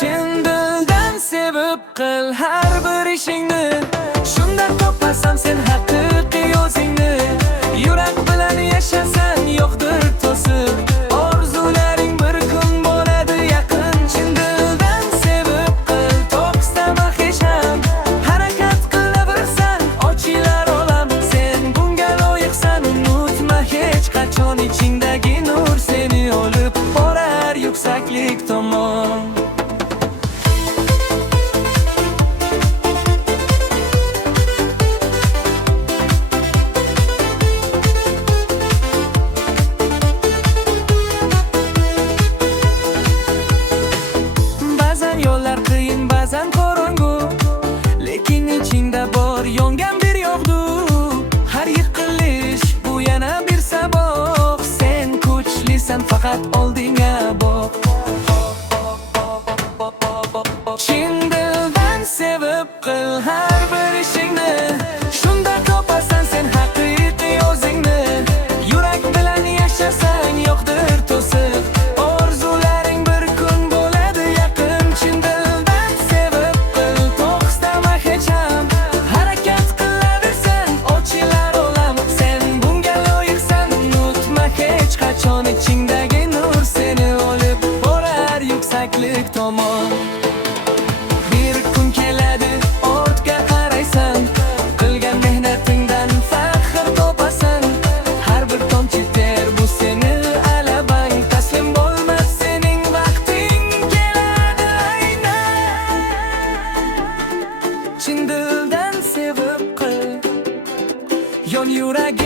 Chin dildan sevib qil har bir ishingni, shunda topasan sen haqiqiy o'zingni. Yurak bilan yashasan yo'qdir to'siq, orzularing bir kun bo'ladi yaqin. Chin dildan sevib qil, to'xtama hech ham, harakat qilaversan ochilar olam. Sen bunga loyiqsan, unutma hech qachon, ichingdagi nur seni olib borar yuksaklik tomon. Yo'llar qiyin, ba'zan qorong'u, lekin ichingda bor yongan bir yog'du. Har yiqilish bu yana bir saboq, sen kuchlisan, faqat oldinga boq. Chin dildan sevib qil har bir ishingni, shunda topasan sen haqiqiy o'zingni. Yurak bilan yashasang yo'qdir to'siq, orzularing bir kun bo'ladi yaqin. Chin dildan sevib qil, to'xtama hech ham, harakat qilaversan ochilar olam. Sen bunga loyiqsan, unutma hech qachon, ichingdagi nur seni olib borar yuksaklik tomon. Bir kun keladi, ortga qaraysan, qilgan mehnatingdan faxr topasan. Har bir tomchi ter bu seni alabang, taslim bo'lmas sening vaqting keladi aynan. Chin dildan sevib qil, yon yuraging